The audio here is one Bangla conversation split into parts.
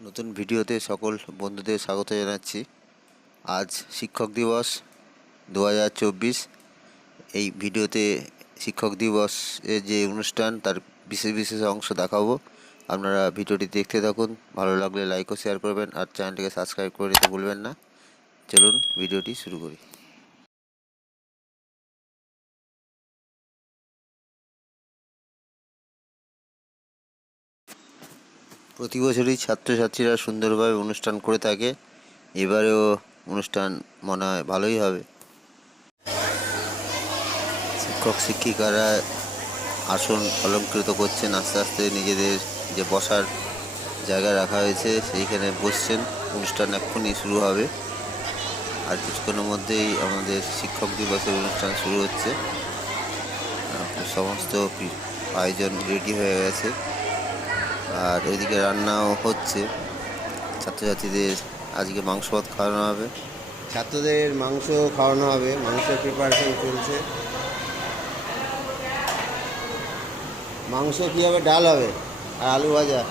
নতুন ভিডিওতে সকল বন্ধুদের স্বাগত জানাচ্ছি। আজ শিক্ষক দিবস দু হাজার চব্বিশ। এই ভিডিওতে শিক্ষক দিবসের যে অনুষ্ঠান, তার বিশেষ বিশেষ অংশ দেখাবো। আপনারা ভিডিওটি দেখতে থাকুন, ভালো লাগলে লাইক ও শেয়ার করবেন, আর চ্যানেলটিকে সাবস্ক্রাইব করে নিতে ভুলবেন না। চলুন ভিডিওটি শুরু করি। প্রতি বছরই ছাত্রছাত্রীরা সুন্দরভাবে অনুষ্ঠান করে থাকে। এবারেও অনুষ্ঠান মনে হয় ভালোই হবে। শিক্ষক, শিক্ষিকারা আসন অলঙ্কৃত করছেন, আস্তে আস্তে নিজেদের যে বসার জায়গা রাখা হয়েছে, সেইখানে বসছেন। অনুষ্ঠান এক্ষুনি শুরু হবে। আর কিছুক্ষণের মধ্যেই আমাদের শিক্ষক দিবসের অনুষ্ঠান শুরু হচ্ছে। সমস্ত আয়োজন রেডি হয়ে গেছে। আর ওইদিকে রান্নাও হচ্ছে। ছাত্রছাত্রীদের আজকে মাংস ভাত খাওয়ানো হবে। ছাত্রদের মাংস খাওয়ানো হবে। মাংসের প্রিপারেশন চলছে। মাংস কী হবে? ডাল হবে আর আলু ভাজা?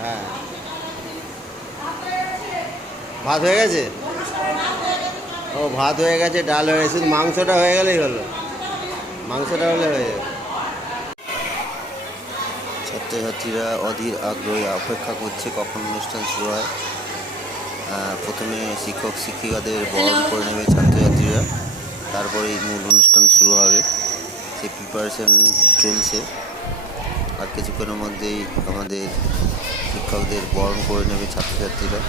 হ্যাঁ। ভাত হয়ে গেছে? ও, ভাত হয়ে গেছে, ডাল হয়ে গেছে। মাংসটা হয়ে গেলেই হলো। মাংসটা হলে হয়ে যাবে। ছাত্রছাত্রীরা অধীর আগ্রহে অপেক্ষা করছে কখন অনুষ্ঠান শুরু হয়। প্রথমে শিক্ষক শিক্ষিকাদের বরণ করে নেবে ছাত্রছাত্রীরা। তারপরেই মূল অনুষ্ঠান শুরু হবে। সেই প্রিপারেশন চলছে। আর কিছুক্ষণের মধ্যেই আমাদের শিক্ষকদের বরণ করে নেবে ছাত্রছাত্রীরা।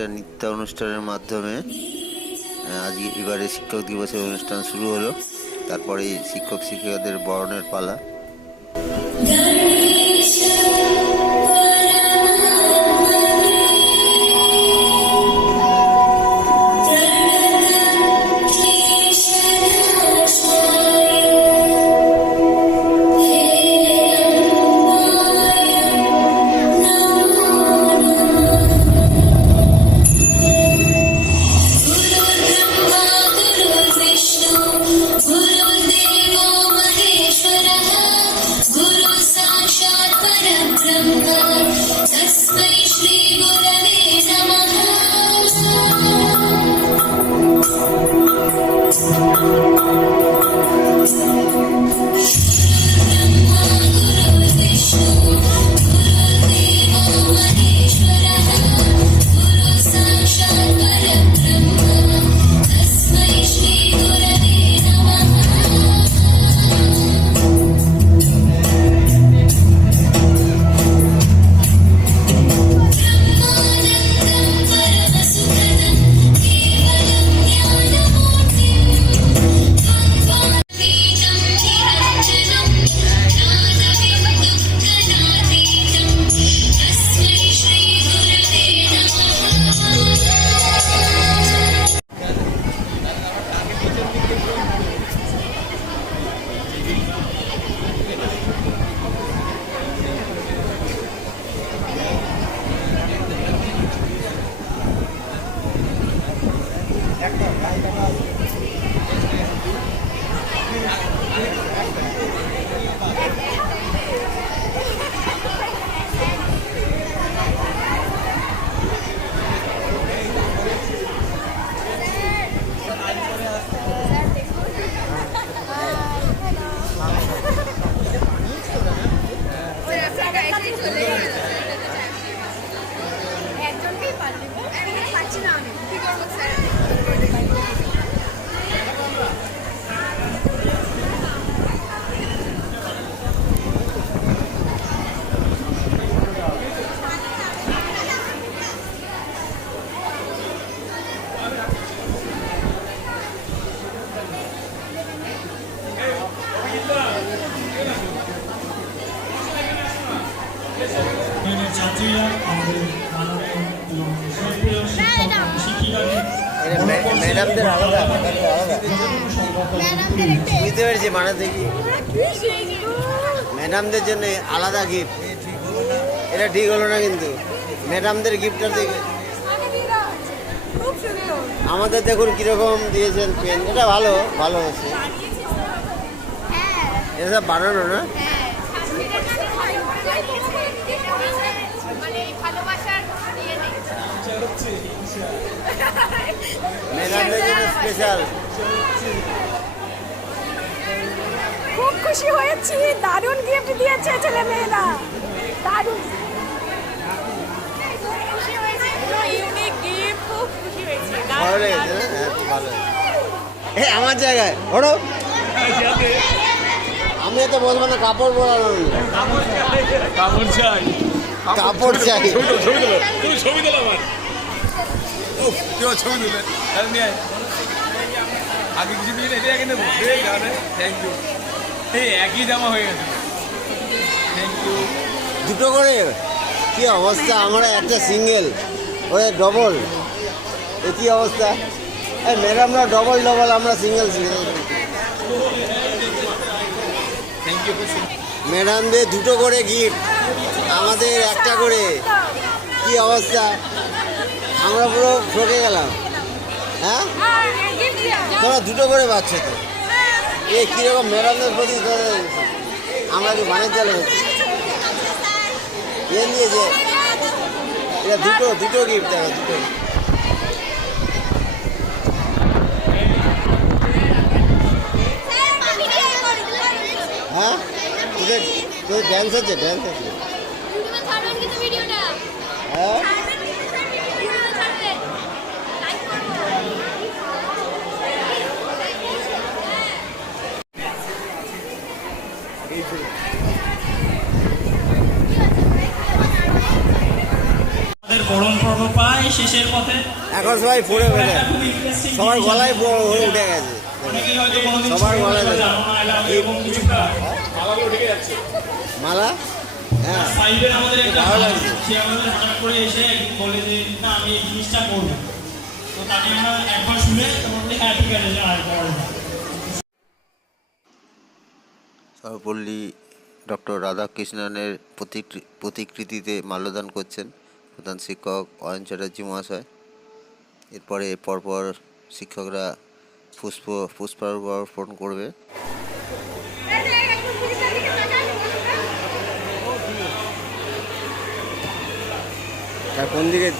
একটা নৃত্য অনুষ্ঠানের মাধ্যমে আজ আজকে এবারে শিক্ষক দিবসের অনুষ্ঠান শুরু হলো। তারপরেই শিক্ষক শিক্ষিকাদের বরণের পালা। ম্যাডামদের জন্য আলাদা গিফট এটা ঠিক হলো না কিন্তু। ম্যাডামদের গিফটটা দেখে আমাদের দেখুন কীরকম দিয়েছেন পেন এটা ভালো ভালো হচ্ছে হ্যাঁ এটা বানানো না? মেয়েদের জন্য স্পেশাল খুব খুশি হয়েছি দারুণ গিফট দিয়েছে ছেলে মেয়েরা দারুণ। ভালো লেগেছে হ্যাঁ ভালো আমার জায়গায় ওড়ো আমি তো বলব না কাপড় পরানো কাপড় চাই। কাপড় চাই তুমি ছবি আমার। কেউ ছবি। আগে কিছু আগে নেব। থ্যাংক ইউ একই জামা হয়ে গেছে। থ্যাংক ইউ দুটো করে? কি অবস্থা? আমরা একটা সিঙ্গেল ওরে ডবল এ কি অবস্থা? এই ম্যাডামরা ডবল ডবল আমরা সিঙ্গেল সিঙ্গেল ম্যাডামদের দুটো করে গিফট আমাদের একটা করে। কি অবস্থা? আমরা পুরো ঠকে গেলাম। হ্যাঁ? তোমরা দুটো করে পাচ্ছ তো? এ কীরকম ম্যাডামদের প্রতি আমরা কি চালে হচ্ছি এ নিয়েছে এটা দুটো দুটো গিফট দেখো দুটো। হ্যাঁ? তোদের তোদের ড্যান্স আছে ড্যান্স আছে প্রায় শেষের পথে। এখন সবাই পড়ে ফেলে। সবার গলায় উঠে গেছে। সবার গলায় মালা? হ্যাঁ। আমাদের একটা ভালো লাগছে। সে আমাদের হঠাৎ করে এসে বলে যে না আমি এই জিনিসটা করব তো তাকে আমরা একবার শুনে তোমার হ্যাঁ ঠিক আছে আর সর্বপল্লী ডক্টর রাধাকৃষ্ণনের প্রতিকৃ- প্রতিকৃতিতে মাল্যদান করছেন। প্রধান শিক্ষক অয়ন চ্যাটার্জি মহাশয়। এরপরে পরপর শিক্ষকরা পুষ্প পুষ্পার্ঘ অর্পণ করবে। কোন দিকে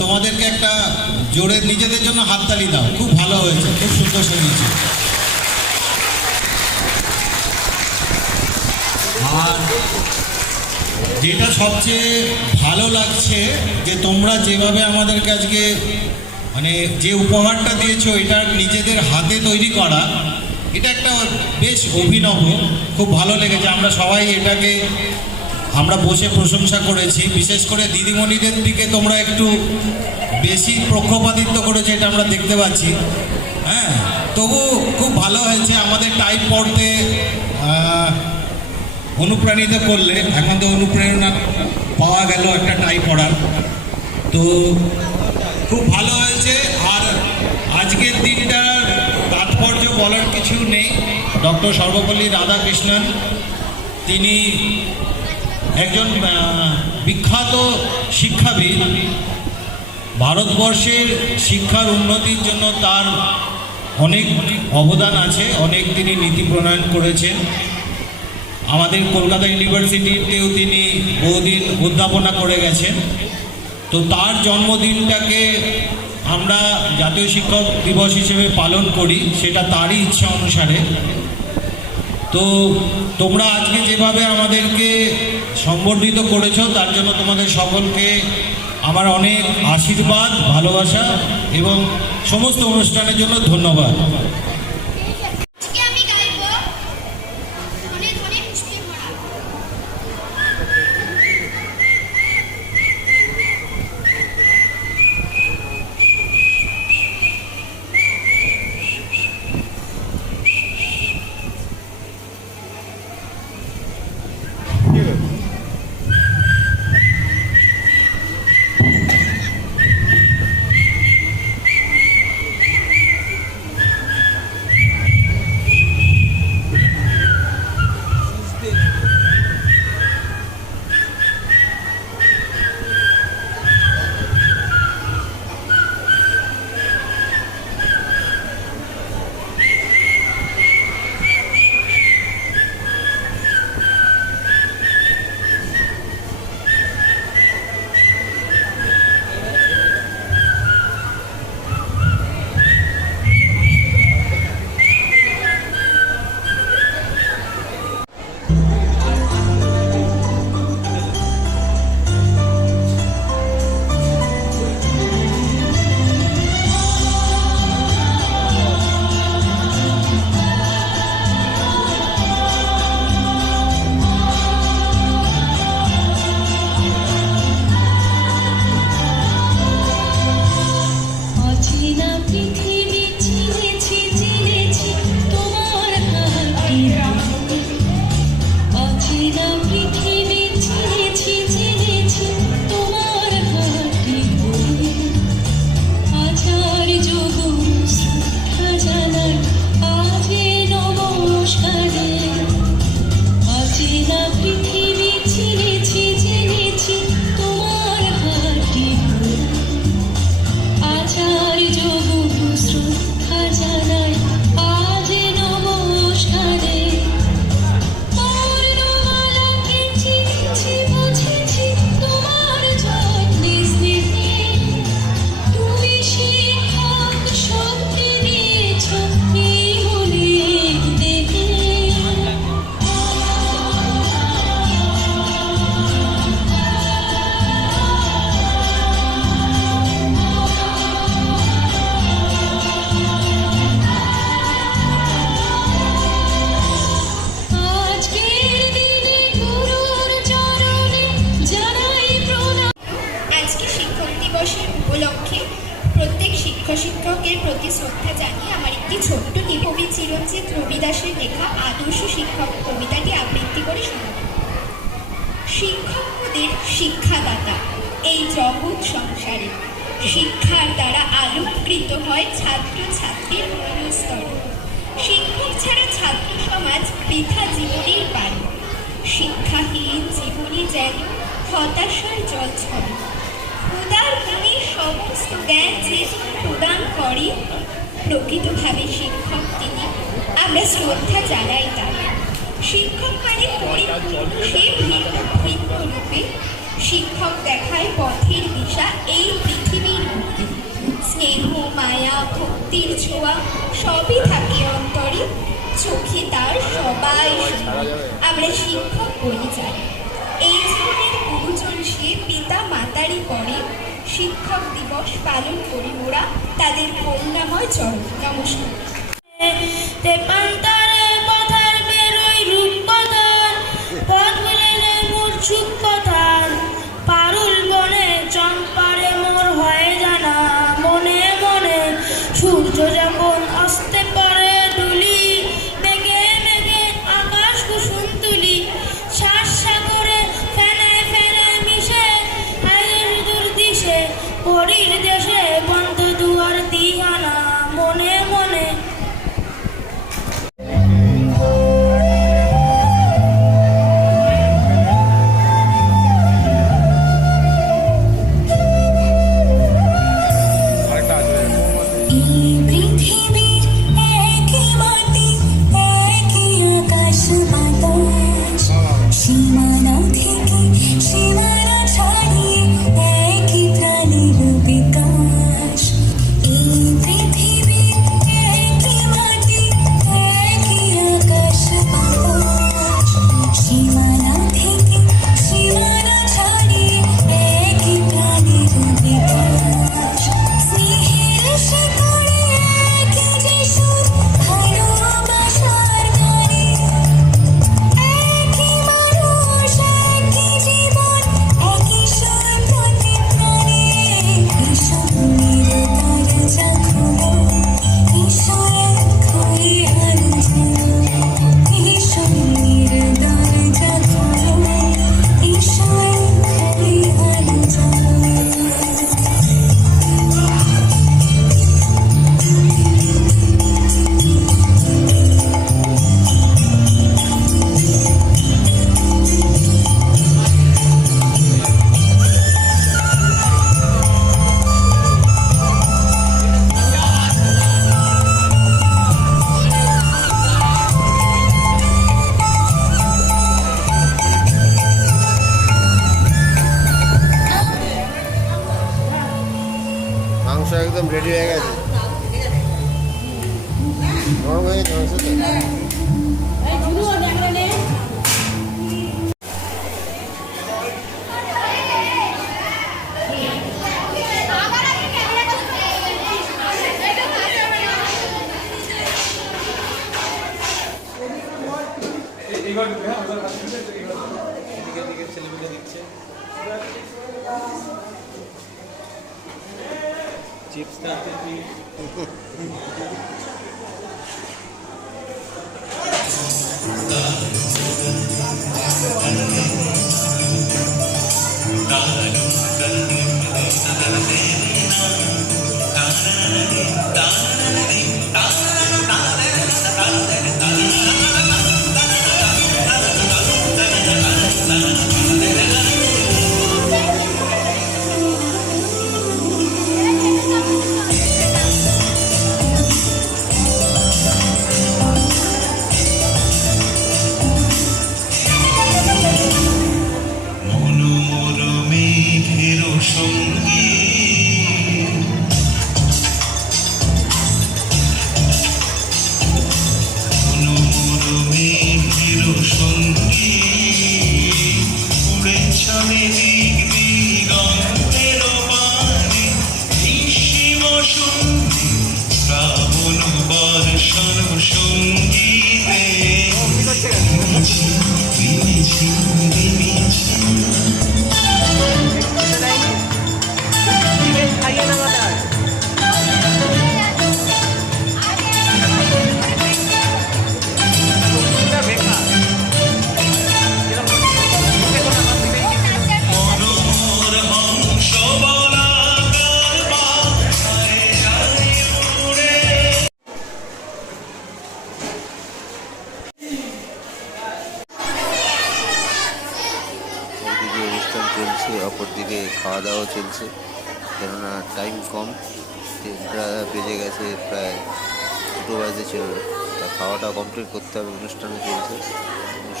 তোমাদেরকে একটা জোরে নিজেদের জন্য হাততালি দাও। খুব ভালো হয়েছে, খুব সুন্দর শুনেছি আর যেটা সবচেয়ে ভালো লাগছে যে তোমরা যেভাবে আমাদেরকে আজকে মানে যে উপহারটা দিয়েছ, এটা নিজেদের হাতে তৈরি করা, এটা একটা বেশ অভিনব, খুব ভালো লেগেছে। আমরা সবাই এটাকে আমরা বসে প্রশংসা করেছি, বিশেষ করে দিদিমণিদের দিকে তোমরা একটু বেশি পক্ষপাতিত্ব করেছে এটা আমরা দেখতে পাচ্ছি। হ্যাঁ তবু খুব ভালো হয়েছে, আমাদের টাইপ পড়তে অনুপ্রাণিত করলে, এখন তো অনুপ্রেরণা পাওয়া গেল একটা টাই পড়ার। তো খুব ভালো হয়েছে, আর আজকের দিনটার তাৎপর্য বলার কিছু নেই। ডক্টর সর্বপল্লী রাধাকৃষ্ণন, তিনি একজন বিখ্যাত শিক্ষাবিদ। ভারতবর্ষের শিক্ষার উন্নতির জন্য তার অনেক অবদান আছে, অনেক তিনি নীতি প্রণয়ন করেছেন। আমাদের কলকাতা ইউনিভার্সিটিতেও তিনি বহুদিন অধ্যাপনা করে গেছেন। তো তার জন্মদিনটাকে আমরা জাতীয় শিক্ষক দিবস হিসেবে পালন করি, সেটা তারই ইচ্ছা অনুসারে। তো তোমরা আজকে যেভাবে আমাদেরকে সম্বর্ধিত করেছ, তার জন্য তোমাদের সকলকে আমার অনেক আশীর্বাদ, ভালোবাসা এবং সমস্ত অনুষ্ঠানের জন্য ধন্যবাদ। করে প্রকৃতভাবে শিক্ষক তিনি। আমরা শ্রদ্ধা জানাই তাকে শিক্ষক মানে সে ভিন্ন রূপে শিক্ষক দেখায় পথের দিশা এই পৃথিবীর স্নেহ, মায়া, ভক্তির ছোঁয়া সবই থাকে অন্তরে। চোখে তার সবাই আমরা শিক্ষক বলি জানি এই জীবনের গুরুজন সে পিতা মাতারই পরে শিক্ষক দিবস পালন করি মোরা তাদের করুণাময় চরণ। নমস্কার। কথার পারুল বনে চম্পারে মোর হয়ে জানা, মনে মনে সূর্য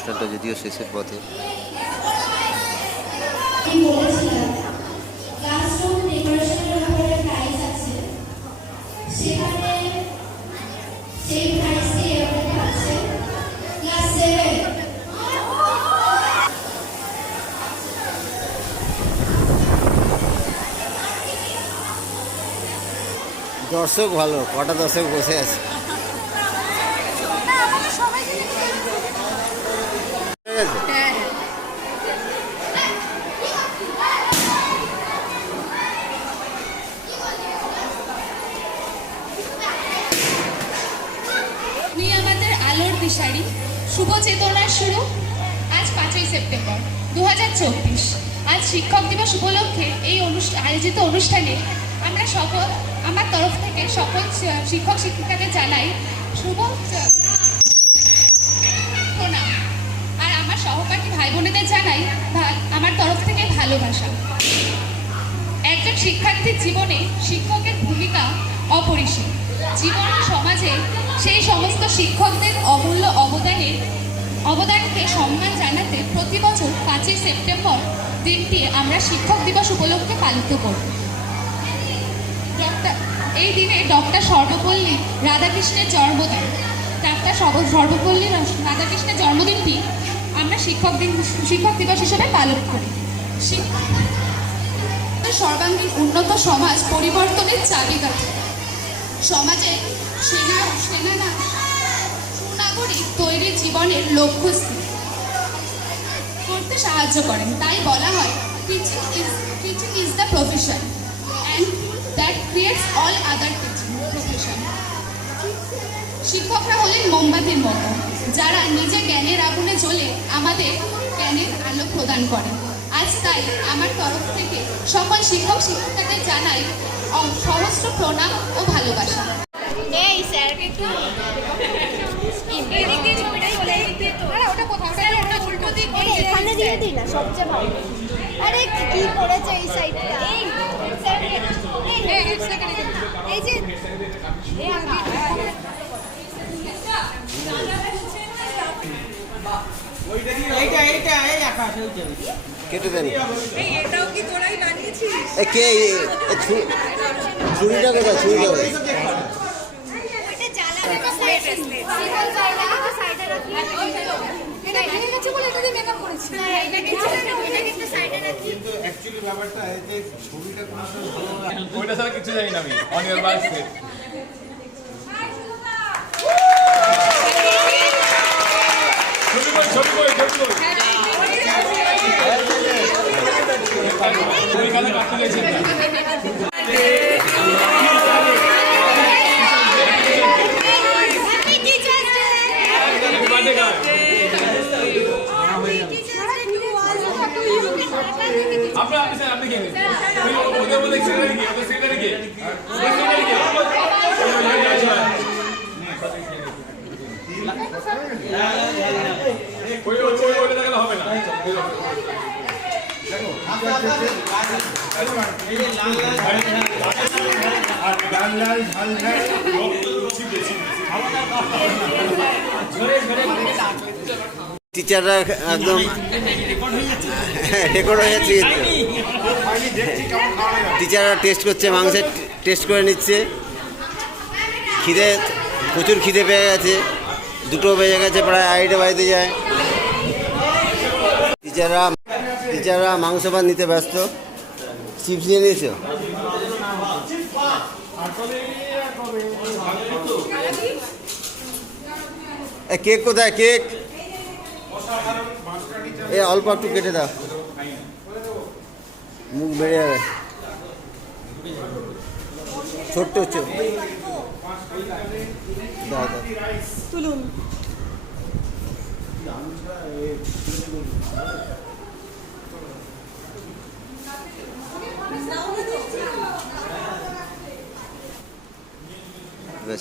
অনুষ্ঠানটা যদিও শেষের পথে। দর্শক ভালো কটা দর্শক বসে আছে হয়ে গেছে? আপনি আমাদের আলোর শুভ চেতনার শুরু আজ পাঁচই সেপ্টেম্বর দু আজ শিক্ষক দিবস উপলক্ষে এই অনুষ্ঠান আয়োজিত অনুষ্ঠানে আমরা সকল আমার তরফ থেকে সকল শিক্ষক শিক্ষিকাদের জানাই শুভ প্রণাম। আর আমার সহপাঠী ভাই বোনেদের জানাই আমার তরফ থেকে ভালোবাসা। একজন শিক্ষার্থীর জীবনে শিক্ষকের ভূমিকা অপরিসীম। জীবন সমাজে সেই সমস্ত শিক্ষকদের অমূল্য অবদানের অবদানকে সম্মান জানাতে প্রতি বছর পাঁচই সেপ্টেম্বর দিনটি আমরা শিক্ষক দিবস উপলক্ষে পালিত করি। ডক্টর এই দিনে ডক্টর সর্বপল্লী রাধাকৃষ্ণের জন্মদিন। ডাক্তার সর্ব- সর্বপল্লী রাধাকৃষ্ণের জন্মদিনটি আমরা শিক্ষক দিন শিক্ষক দিবস হিসেবে পালন করি। সর্বাঙ্গীন উন্নত সমাজ পরিবর্তনের চাবিকাঠি। সমাজে সেনা সেনা না সুনাগরিক তৈরির জীবনের লক্ষ্য করতে সাহায্য করেন। তাই বলা হয় teaching is teaching is the profession and that creates all other teaching profession শিক্ষকরা হলেন মোমবাতির মতো, যারা নিজে জ্ঞানের আগুনে জ্বলে আমাদের জ্ঞানের আলো প্রদান করে। আজ তাই আমার তরফ থেকে সকল শিক্ষক শিক্ষিকাদের জানাই সহস্র প্রণাম ও ভালোবাসা। এই স্যারকে একটু এখানে দিয়ে দিই না সবচেয়ে ভালো। আরে কি করেছে এই সাইডটা এই এই যে কেটে দেন। কি তোরাই বানিয়েছিস এ কে এ ছু- ছুরিটা কোথায় ছুরিটা কোথায়? ওইটা ছাড়া কিছু জানি না আমি। অন ইয়ার বার্থ ছবি কই ছবি কই ছবি কই ছবি কালে কাটতে গেছেন না হ্যাপি বার্থডে গার্ল আপনি আপনি স্যার আপনি কে ওই ওদের মধ্যে সেক্রেটারি কে ওদের সেক্রেটারি কে ওদের সেক্রেটারি কে ওই ওই ওই ওইটা দেখালে হবে না টিচাররা একদম রেকর্ড হয়ে যাচ্ছে টিচাররা টেস্ট করছে, মাংসের টেস্ট করে নিচ্ছে। খিদে, প্রচুর খিদে পেয়ে গেছে। দুটো বেজে গেছে, প্রায় আড়াইটে বাড়িতে যায়। টিচাররা টিচাররা মাংস ভাত নিতে ব্যস্ত চিপস নিয়ে নিয়েছো? কেক কোথায় কেক এ, অল্প একটু কেটে দাও। মুখ বেড়ে যাবে। ছোট্ট দাও। তুলুন।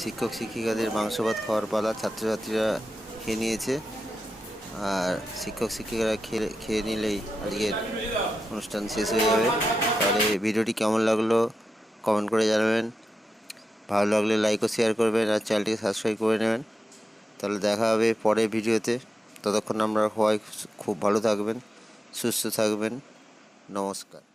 শিক্ষক, শিক্ষিকাদের মাংস ভাত খাওয়ার পালা ছাত্রছাত্রীরা খেয়ে নিয়েছে। আর শিক্ষক, শিক্ষিকারা খেয়ে খেয়ে নিলেই আজকের অনুষ্ঠান শেষ হয়ে যাবে। তাহলে ভিডিওটি কেমন লাগল কমেন্ট করে জানাবেন। ভালো লাগলে লাইক ও শেয়ার করবেন আর চ্যানেলটিকে সাবস্ক্রাইব করে নেবেন। তাহলে দেখা হবে পরের ভিডিওতে। ততক্ষণ আমরা সবাই খুব ভালো থাকবেন, সুস্থ থাকবেন। নমস্কার।